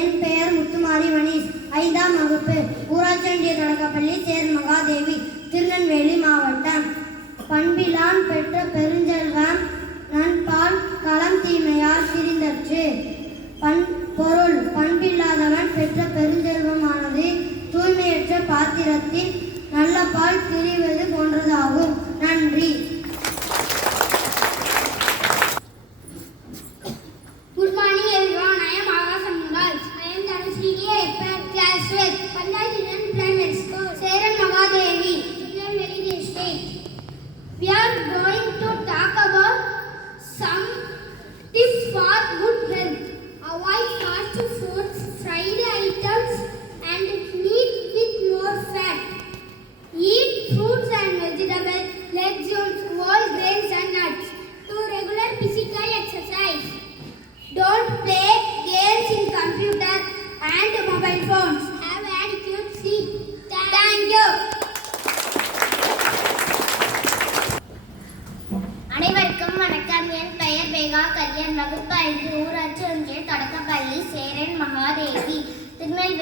என் பெயர் முத்துமாரி மணிஷ். 5ஆம் வகுப்பு. ஊராட்சி ஒன்றிய தொடக்கப்பள்ளி சேர் மகாதேவி, திருநெல்வேலி மாவட்டம். பண்பிலான் பெற்ற பெருஞ்செல்வம் நண்பால் களம் தீமையால் திரிந்தற்று. பொருள்: பண்பில்லாதவன் பெற்ற பெருஞ்செல்வமானது தூய்மையற்ற பாத்திரத்தில் நல்ல பால் திரிவது போன்றதாகும். நன்றி. Good morning everyone. I am Akash Mungal. I am Dhanashree class 12, Panjab Union Primary School, Seran Magadevi, Tirunelveli district. We are going to talk about some tips for good health. Avoid fast foods, fried items and meat with more fat. Eat fruits and vegetables, legumes, whole grains and nuts. Do regular physical exercise. Don't play games in computer and mobile phones. Have adequate sleep. Thank you. அனைவருக்கும் வணக்கம். என் பெயர் பேகா கல்யாண். வகுப்பு 5, ஊராட்சி ஒன்றிய தொடக்கப்பள்ளி சேரன் மகாதேவி, திருநெல்வேலி